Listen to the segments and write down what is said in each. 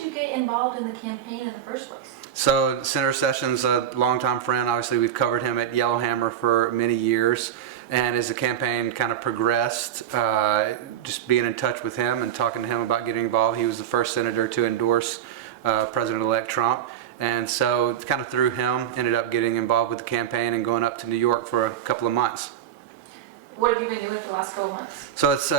did you get involved in the campaign in the first place? So Senator Sessions, a longtime friend, obviously we've covered him at Yellowhammer for many years. And as the campaign kind of progressed, just being in touch with him and talking to him about getting involved, he was the first senator to endorse President-elect Trump. And so kind of through him, ended up getting involved with the campaign and going up to New York for a couple of months. What have you been doing for the last couple of months? So it's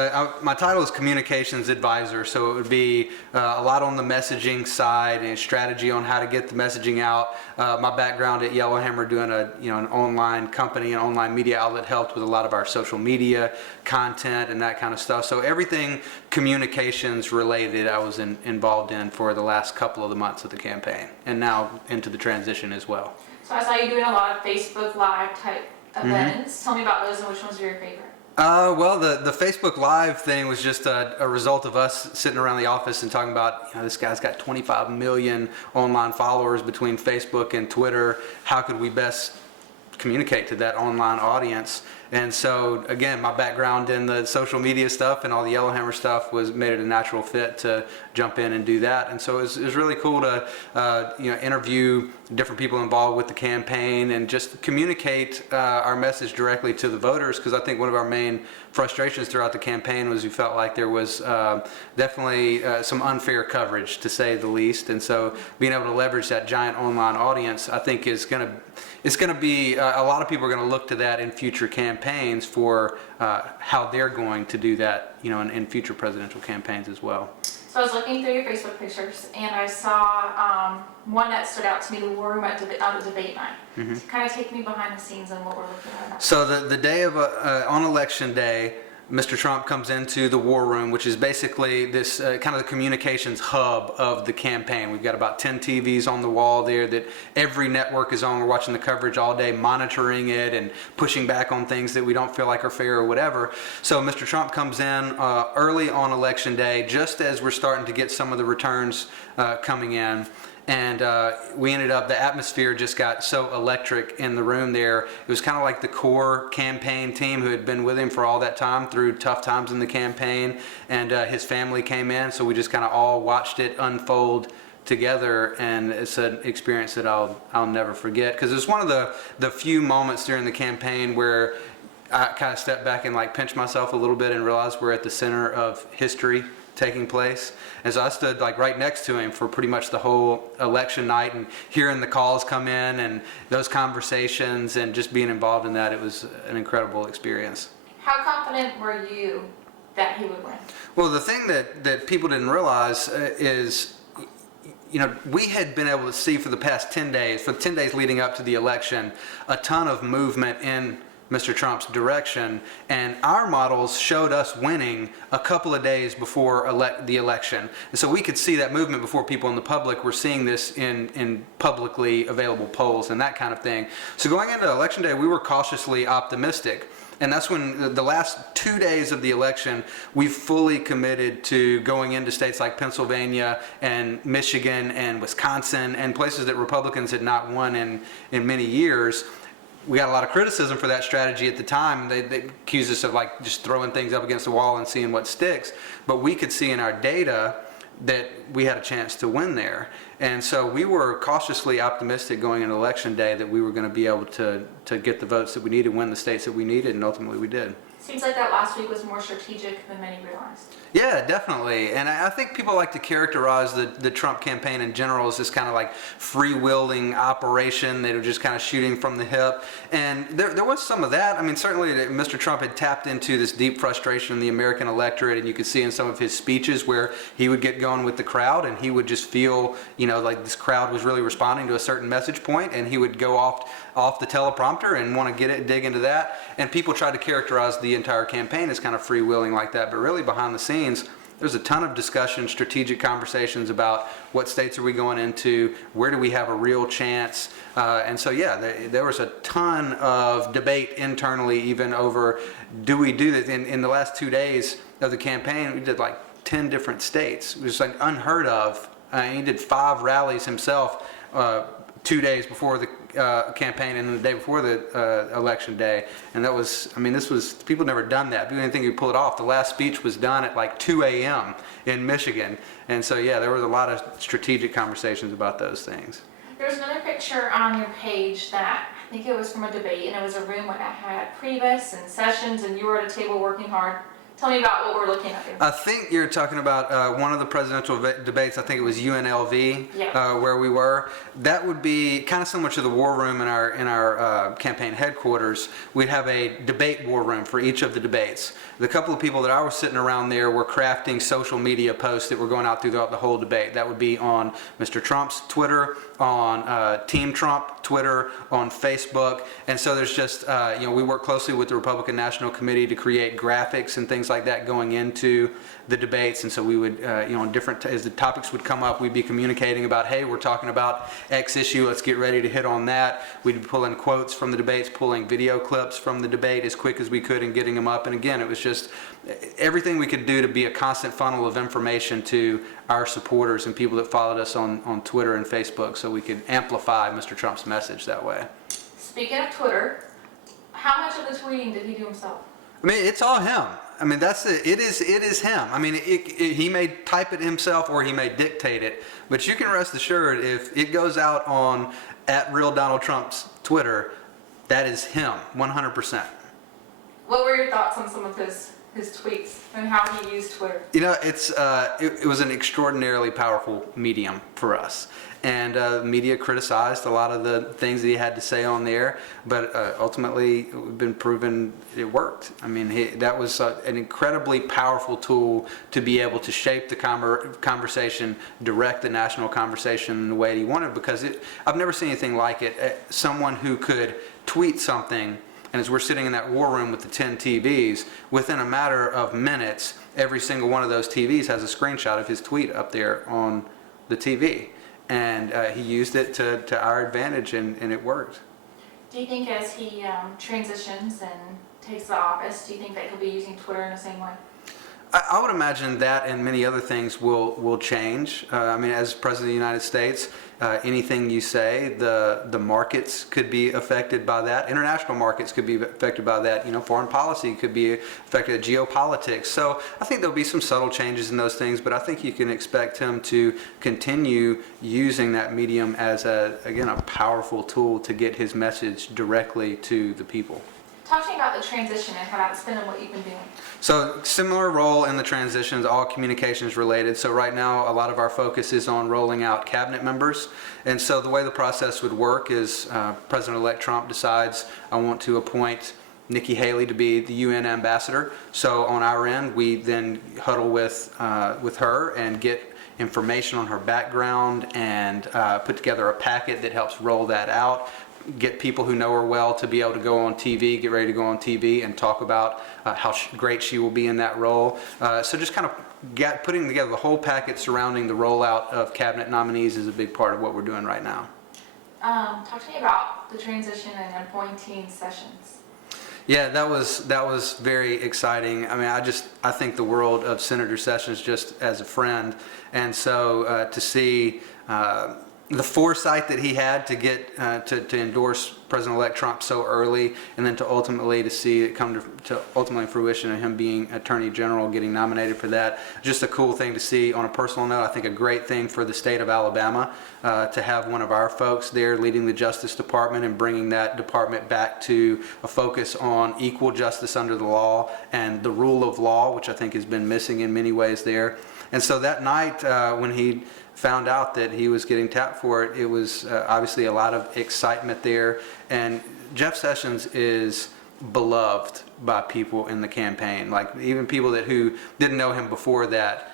my title is Communications Advisor. So it would be a lot on the messaging side and strategy on how to get the messaging out. My background at Yellowhammer, doing an online company, an online media outlet, helped with a lot of our social media content and that kind of stuff. So everything communications related, I was involved in for the last couple of the months of the campaign, and now into the transition as well. So I saw you doing a lot of Facebook Live type events. Tell me about those and which ones are your favorite? Well, the Facebook Live thing was just a result of us sitting around the office and talking about, this guy's got 25 million online followers between Facebook and Twitter. How could we best communicate to that online audience? And so, again, my background in the social media stuff and all the Yellowhammer stuff made it a natural fit to jump in and do that. And so it was really cool to interview different people involved with the campaign and just communicate our message directly to the voters, because I think one of our main frustrations throughout the campaign was we felt like there was definitely some unfair coverage, to say the least. And so being able to leverage that giant online audience, I think it's going to be a lot of people are going to look to that in future campaigns for how they're going to do that, in future presidential campaigns as well. So I was looking through your Facebook pictures, and I saw one that stood out to me, the war room at the debate night. Kind of take me behind the scenes on what we're looking at. So the day of on election day, Mr. Trump comes into the war room, which is basically this kind of the communications hub of the campaign. We've got about 10 TVs on the wall there that every network is on. We're watching the coverage all day, monitoring it and pushing back on things that we don't feel like are fair or whatever. So Mr. Trump comes in early on election day, just as we're starting to get some of the returns coming in. And the atmosphere just got so electric in the room there. It was kind of like the core campaign team who had been with him for all that time through tough times in the campaign. And his family came in, so we just kind of all watched it unfold together. And it's an experience that I'll never forget, because it was one of the few moments during the campaign where I kind of stepped back and pinched myself a little bit and realized we're at the center of history taking place. And so I stood right next to him for pretty much the whole election night, and hearing the calls come in and those conversations and just being involved in that. It was an incredible experience. How confident were you that he would win? Well, the thing that people didn't realize is, we had been able to see for the past 10 days, for the 10 days leading up to the election, a ton of movement in Mr. Trump's direction, and our models showed us winning a couple of days before the election. And so we could see that movement before people in the public were seeing this in publicly available polls and that kind of thing. So going into election day, we were cautiously optimistic. And that's when the last 2 days of the election, we fully committed to going into states like Pennsylvania and Michigan and Wisconsin and places that Republicans had not won in many years. We got a lot of criticism for that strategy at the time. They accused us of just throwing things up against the wall and seeing what sticks. But we could see in our data that we had a chance to win there. And so we were cautiously optimistic going into election day that we were going to be able to get the votes that we needed, win the states that we needed, and ultimately we did. Seems like that last week was more strategic than many realized. Yeah, definitely. And I think people like to characterize the Trump campaign in general as this kind of free-wheeling operation that are just kind of shooting from the hip. And there was some of that. I mean, certainly Mr. Trump had tapped into this deep frustration in the American electorate, and you could see in some of his speeches where he would get going with the crowd and he would just feel, like this crowd was really responding to a certain message point, and he would go off the teleprompter and want to dig into that. And people tried to characterize the entire campaign as kind of freewheeling like that, but really behind the scenes, there's a ton of discussion, strategic conversations about what states are we going into, where do we have a real chance, and so there was a ton of debate internally even over, do we do this? In the last 2 days of the campaign, we did 10 different states. It was unheard of. He did 5 rallies himself 2 days before the campaign and the day before the election day. And that was, I mean, people never done that. People didn't think you'd pull it off. The last speech was done at like 2 a.m. in Michigan. And so, yeah, there was a lot of strategic conversations about those things. There's another picture on your page that I think it was from a debate, and it was a room that had Priebus and Sessions, and you were at a table working hard. Tell me about what we're looking at there. I think you're talking about one of the presidential debates. I think it was UNLV, Yeah. where we were. That would be kind of similar to the war room in our campaign headquarters. We'd have a debate war room for each of the debates. The couple of people that I was sitting around there were crafting social media posts that were going out throughout the whole debate. That would be on Mr. Trump's Twitter, on Team Trump Twitter, on Facebook. And so there's just, we work closely with the Republican National Committee to create graphics and things like that going into the debates. And so we would, as the topics would come up, we'd be communicating about, hey, we're talking about X issue, let's get ready to hit on that. We'd be pulling quotes from the debates, pulling video clips from the debate as quick as we could and getting them up. And again, it was just everything we could do to be a constant funnel of information to our supporters and people that followed us on Twitter and Facebook, so we could amplify Mr. Trump's message that way. Speaking of Twitter, how much of the tweeting did he do himself? I mean, it's all him. I mean, it is him. I mean, he may type it himself or he may dictate it, but you can rest assured if it goes out on @RealDonaldTrump's Twitter, that is him, 100%. What were your thoughts on some of his tweets and how he used Twitter? You know, it was an extraordinarily powerful medium for us. And the media criticized a lot of the things that he had to say on there, but ultimately it's been proven it worked. I mean, that was an incredibly powerful tool to be able to shape the conversation, direct the national conversation in the way he wanted, because I've never seen anything like it. Someone who could tweet something, and as we're sitting in that war room with the 10 TVs, within a matter of minutes, every single one of those TVs has a screenshot of his tweet up there on the TV. And he used it to our advantage, and it worked. Do you think as he transitions and takes the office, do you think that he'll be using Twitter in the same way? I would imagine that and many other things will change. I mean, as President of the United States, anything you say, the markets could be affected by that. International markets could be affected by that. You know, foreign policy could be affected, geopolitics. So I think there'll be some subtle changes in those things, but I think you can expect him to continue using that medium as a powerful tool to get his message directly to the people. Talk to me about the transition and how that's been and what you've been doing. So similar role in the transitions, all communications related. So right now a lot of our focus is on rolling out cabinet members. And so the way the process would work is President-elect Trump decides, I want to appoint Nikki Haley to be the UN ambassador. So on our end, we then huddle with her and get information on her background and put together a packet that helps roll that out. Get people who know her well to be able to go on TV, get ready to go on TV and talk about how great she will be in that role. So just kind of putting together the whole packet surrounding the rollout of cabinet nominees is a big part of what we're doing right now. Talk to me about the transition and appointing Sessions. Yeah, that was very exciting. I mean, I think the world of Senator Sessions just as a friend, and so to see the foresight that he had to get to endorse President-elect Trump so early, and then to ultimately to see it come to ultimately fruition of him being Attorney General, getting nominated for that. Just a cool thing to see. On a personal note, I think a great thing for the state of Alabama to have one of our folks there leading the Justice Department and bringing that department back to a focus on equal justice under the law and the rule of law, which I think has been missing in many ways there. And so that night when he found out that he was getting tapped for it, it was obviously a lot of excitement there. And Jeff Sessions is beloved by people in the campaign, like even people who didn't know him before that.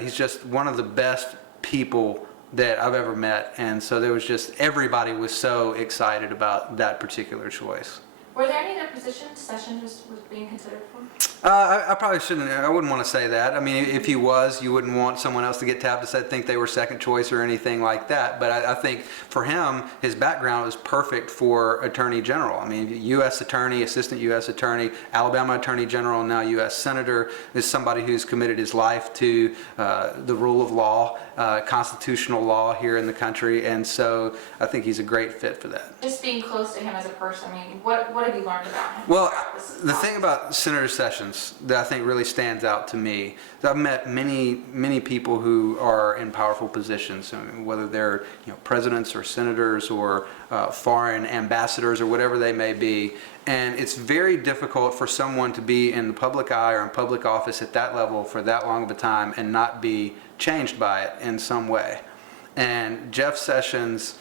He's just one of the best people that I've ever met. And so there was just, everybody was so excited about that particular choice. Were there any other positions Sessions was being considered for? I probably shouldn't. I wouldn't want to say that. I mean, if he was, you wouldn't want someone else to get tapped to think they were second choice or anything like that. But I think for him, his background was perfect for Attorney General. I mean, U.S. Attorney, Assistant U.S. Attorney, Alabama Attorney General, and now U.S. Senator, is somebody who's committed his life to the rule of law constitutional law here in the country, and so I think he's a great fit for that. Just being close to him as a person, I mean, what have you learned about him? Well, throughout this the thing about Senator Sessions that I think really stands out to me is I've met many people who are in powerful positions, I mean, whether they're presidents or senators or foreign ambassadors or whatever they may be, and it's very difficult for someone to be in the public eye or in public office at that level for that long of a time and not be changed by it in some way. And Jeff Sessions,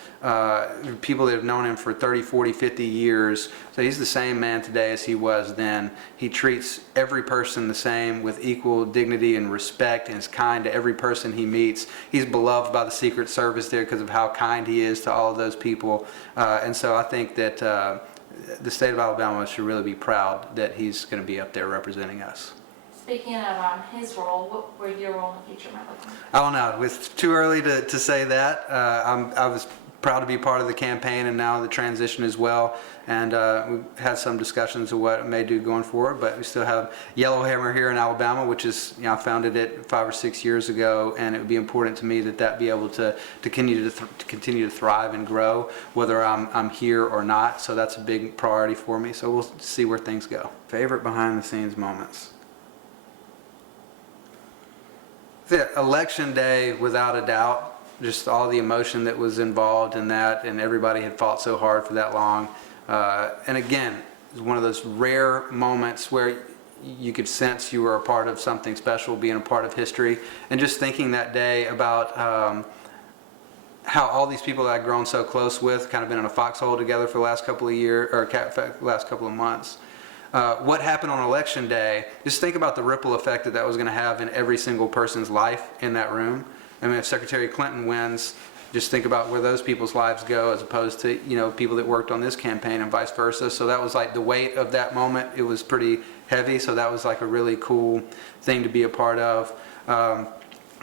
people that have known him for 30, 40, 50 years, so he's the same man today as he was then. He treats every person the same with equal dignity and respect, and is kind to every person he meets. He's beloved by the Secret Service there because of how kind he is to all of those people. And so I think that the state of Alabama should really be proud that he's going to be up there representing us. Speaking of his role, what will your role in the future might look like? I don't know. It's too early to say that. I was proud to be part of the campaign and now the transition as well. And we've had some discussions of what it may do going forward, but we still have Yellowhammer here in Alabama, which is, I founded it 5 or 6 years ago, and it would be important to me that be able to continue to thrive and grow, whether I'm here or not. So that's a big priority for me. So we'll see where things go. Favorite behind the scenes moments. The election day, without a doubt, just all the emotion that was involved in that, and everybody had fought so hard for that long. And again, it was one of those rare moments where you could sense you were a part of something special, being a part of history. And just thinking that day about how all these people that I'd grown so close with, kind of been in a foxhole together for the last couple of years, or last couple of months. What happened on election day, just think about the ripple effect that was going to have in every single person's life in that room. I mean, if Secretary Clinton wins, just think about where those people's lives go as opposed to, people that worked on this campaign and vice versa. So that was like the weight of that moment. It was pretty heavy. So that was like a really cool thing to be a part of.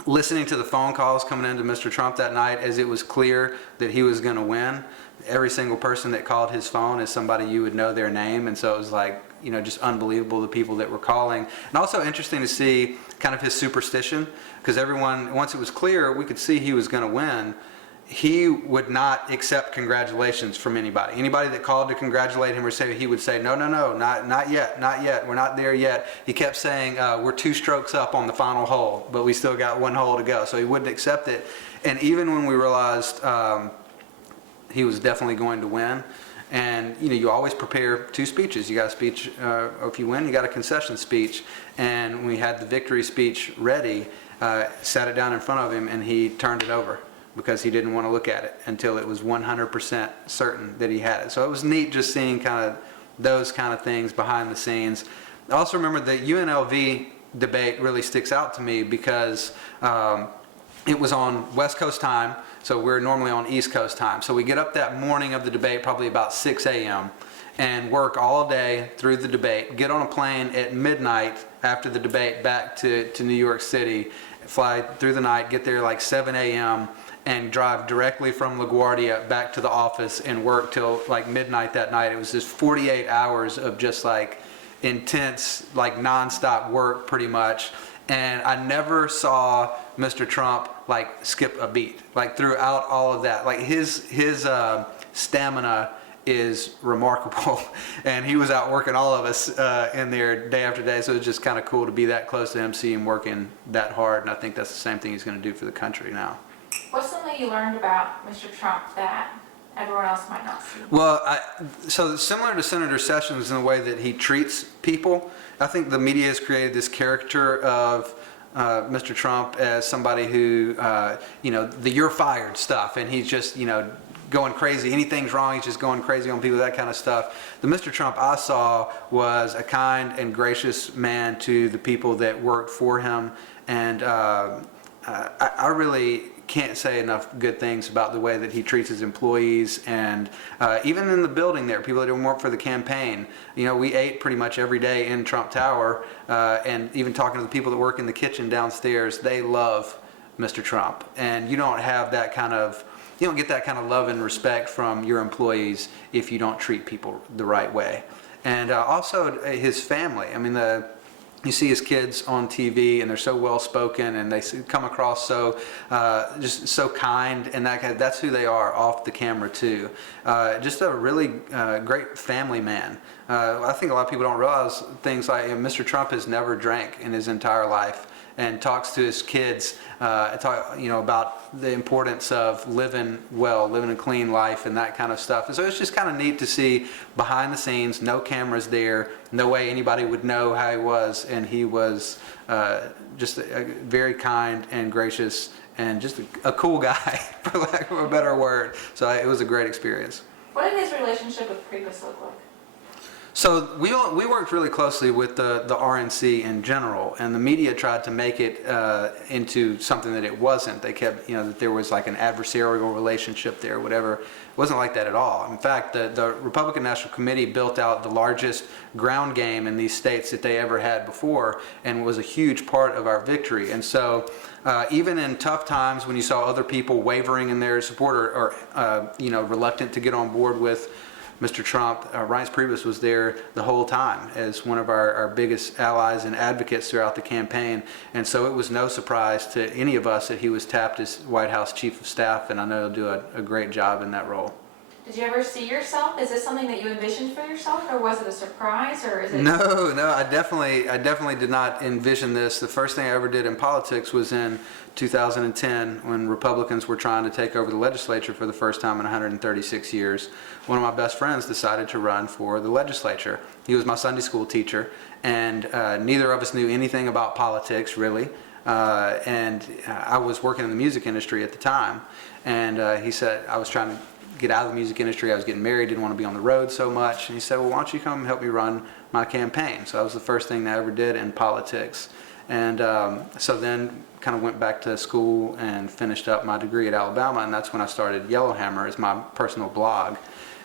Listening to the phone calls coming into Mr. Trump that night as it was clear that he was going to win. Every single person that called his phone is somebody you would know their name. And so it was like, just unbelievable, the people that were calling. And also interesting to see kind of his superstition, because everyone, once it was clear, we could see he was going to win. He would not accept congratulations from anybody. Anybody that called to congratulate him or say, he would say, no, not yet, we're not there yet. He kept saying, we're 2 strokes up on the final hole, but we still got 1 hole to go. So he wouldn't accept it. And even when we realized he was definitely going to win, and you always prepare 2 speeches. You got a speech, if you win, you got a concession speech. And when we had the victory speech ready, sat it down in front of him, and he turned it over because he didn't want to look at it until it was 100% certain that he had it. So it was neat just seeing kind of those kind of things behind the scenes. I also remember the UNLV debate really sticks out to me because it was on West Coast time. So we're normally on East Coast time. So we get up that morning of the debate, probably about 6 a.m., and work all day through the debate, get on a plane at midnight after the debate back to New York City, fly through the night, get there like 7 a.m., and drive directly from LaGuardia back to the office and work till like midnight that night. It was just 48 hours of just like intense, like nonstop work pretty much. And I never saw Mr. Trump like skip a beat, like throughout all of that. Like his stamina is remarkable, and he was out working all of us in there day after day. So it was just kind of cool to be that close to him, see him working that hard, and I think that's the same thing he's going to do for the country now. What's something you learned about Mr. Trump that everyone else might not see? Well, so similar to Senator Sessions in the way that he treats people, I think the media has created this caricature of Mr. Trump as somebody who, the "you're fired" stuff, and he's just, going crazy. Anything's wrong, he's just going crazy on people, that kind of stuff. The Mr. Trump I saw was a kind and gracious man to the people that worked for him, and I really can't say enough good things about the way that he treats his employees, and even in the building there, people that didn't work for the campaign. We ate pretty much every day in Trump Tower, and even talking to the people that work in the kitchen downstairs, they love Mr. Trump. And you don't have that kind of, you don't get that kind of love and respect from your employees if you don't treat people the right way. And also his family. I mean, you see his kids on TV and they're so well spoken and they come across so just so kind, and that's who they are off the camera too. Just a really great family man. I think a lot of people don't realize things like Mr. Trump has never drank in his entire life, and talks to his kids about the importance of living well, living a clean life and that kind of stuff. And so it's just kind of neat to see behind the scenes, no cameras there, no way anybody would know how he was, and he was just a very kind and gracious and just a cool guy, for lack of a better word. So it was a great experience. What did his relationship with Priebus look like? So we worked really closely with the RNC in general, and the media tried to make it into something that it wasn't. They kept, that there was like an adversarial relationship there, whatever. It wasn't like that at all. In fact, the Republican National Committee built out the largest ground game in these states that they ever had before, and was a huge part of our victory. And so even in tough times when you saw other people wavering in their support or reluctant to get on board with Mr. Trump, Reince Priebus was there the whole time as one of our biggest allies and advocates throughout the campaign. And so it was no surprise to any of us that he was tapped as White House Chief of Staff, and I know he'll do a great job in that role. Did you ever see yourself? Is this something that you envisioned for yourself, or was it a surprise, or is it? No, I definitely did not envision this. The first thing I ever did in politics was in 2010 when Republicans were trying to take over the legislature for the first time in 136 years. One of my best friends decided to run for the legislature. He was my Sunday school teacher, and neither of us knew anything about politics, really. And I was working in the music industry at the time, and he said, I was trying to get out of the music industry. I was getting married, didn't want to be on the road so much. And he said, well, why don't you come help me run my campaign? So that was the first thing that I ever did in politics. And so then kind of went back to school and finished up my degree at Alabama, and that's when I started Yellowhammer as my personal blog,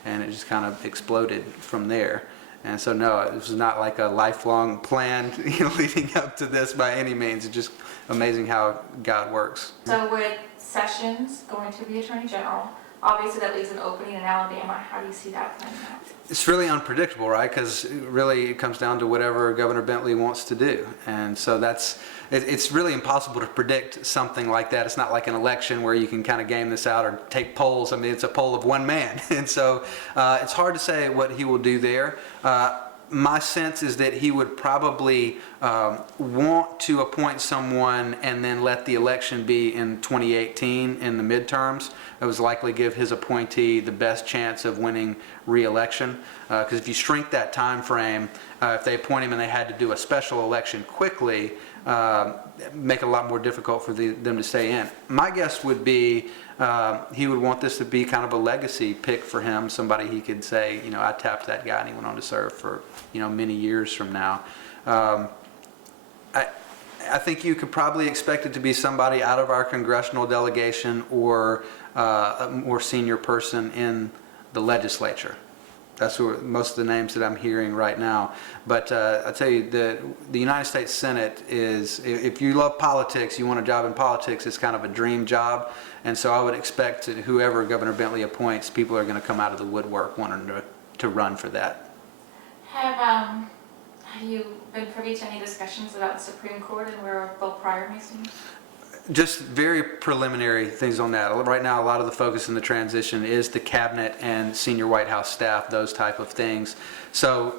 and it just kind of exploded from there. And so no, it was not like a lifelong plan leading up to this by any means. It's just amazing how God works. So with Sessions going to be Attorney General, obviously that leaves an opening in Alabama. How do you see that playing out? It's really unpredictable, right? Because really it comes down to whatever Governor Bentley wants to do. And so it's really impossible to predict something like that. It's not like an election where you can kind of game this out or take polls. I mean, it's a poll of one man. And so it's hard to say what he will do there. My sense is that he would probably want to appoint someone and then let the election be in 2018 in the midterms. It was likely give his appointee the best chance of winning re-election. Because if you shrink that time frame, if they appoint him and they had to do a special election quickly, make it a lot more difficult for them to stay in. My guess would be he would want this to be kind of a legacy pick for him, somebody he could say, I tapped that guy and he went on to serve for, many years from now. I think you could probably expect it to be somebody out of our congressional delegation or a more senior person in the legislature. That's what most of the names that I'm hearing right now. But I tell you, the United States Senate is, if you love politics, you want a job in politics, it's kind of a dream job. And so I would expect whoever Governor Bentley appoints, people are going to come out of the woodwork wanting to run for that. Have you been privy to any discussions about the Supreme Court and where Bill Pryor may stand? Just very preliminary things on that. Right now, a lot of the focus in the transition is the cabinet and senior White House staff, those type of things. So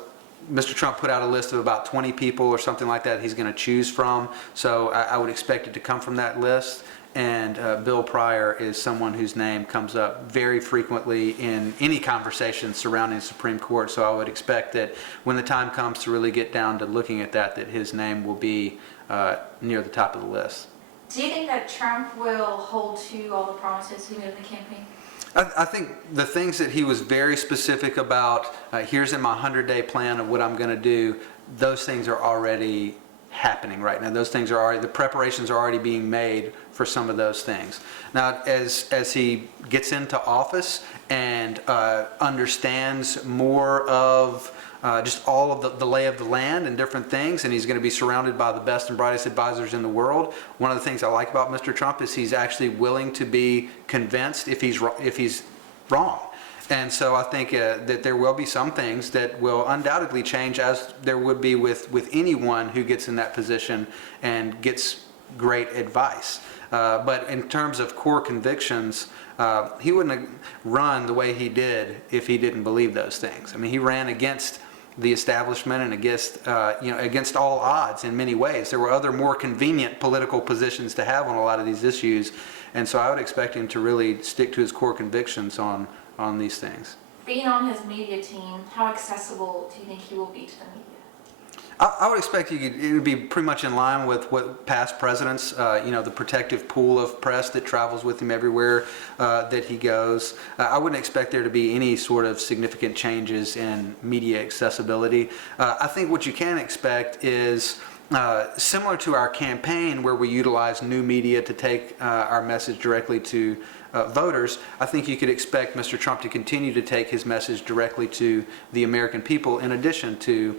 Mr. Trump put out a list of about 20 people or something like that he's going to choose from. So I would expect it to come from that list. And Bill Pryor is someone whose name comes up very frequently in any conversation surrounding the Supreme Court. So I would expect that when the time comes to really get down to looking at that his name will be near the top of the list. Do you think that Trump will hold to all the promises he made in the campaign? I think the things that he was very specific about, here's in my 100-day plan of what I'm going to do, those things are already happening right now. Those things are already, the preparations are already being made for some of those things. Now, as he gets into office and understands more of just all of the lay of the land and different things, and he's going to be surrounded by the best and brightest advisors in the world. One of the things I like about Mr. Trump is he's actually willing to be convinced if he's wrong. And so I think that there will be some things that will undoubtedly change, as there would be with anyone who gets in that position and gets great advice. But in terms of core convictions, he wouldn't have run the way he did if he didn't believe those things. I mean, he ran against the establishment and against all odds in many ways. There were other more convenient political positions to have on a lot of these issues, and so I would expect him to really stick to his core convictions on these things. Being on his media team, how accessible do you think he will be to the media? I would expect it would be pretty much in line with what past presidents, the protective pool of press that travels with him everywhere that he goes. I wouldn't expect there to be any sort of significant changes in media accessibility. I think what you can expect is similar to our campaign, where we utilize new media to take our message directly to voters. I think you could expect Mr. Trump to continue to take his message directly to the American people, in addition to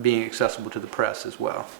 being accessible to the press as well.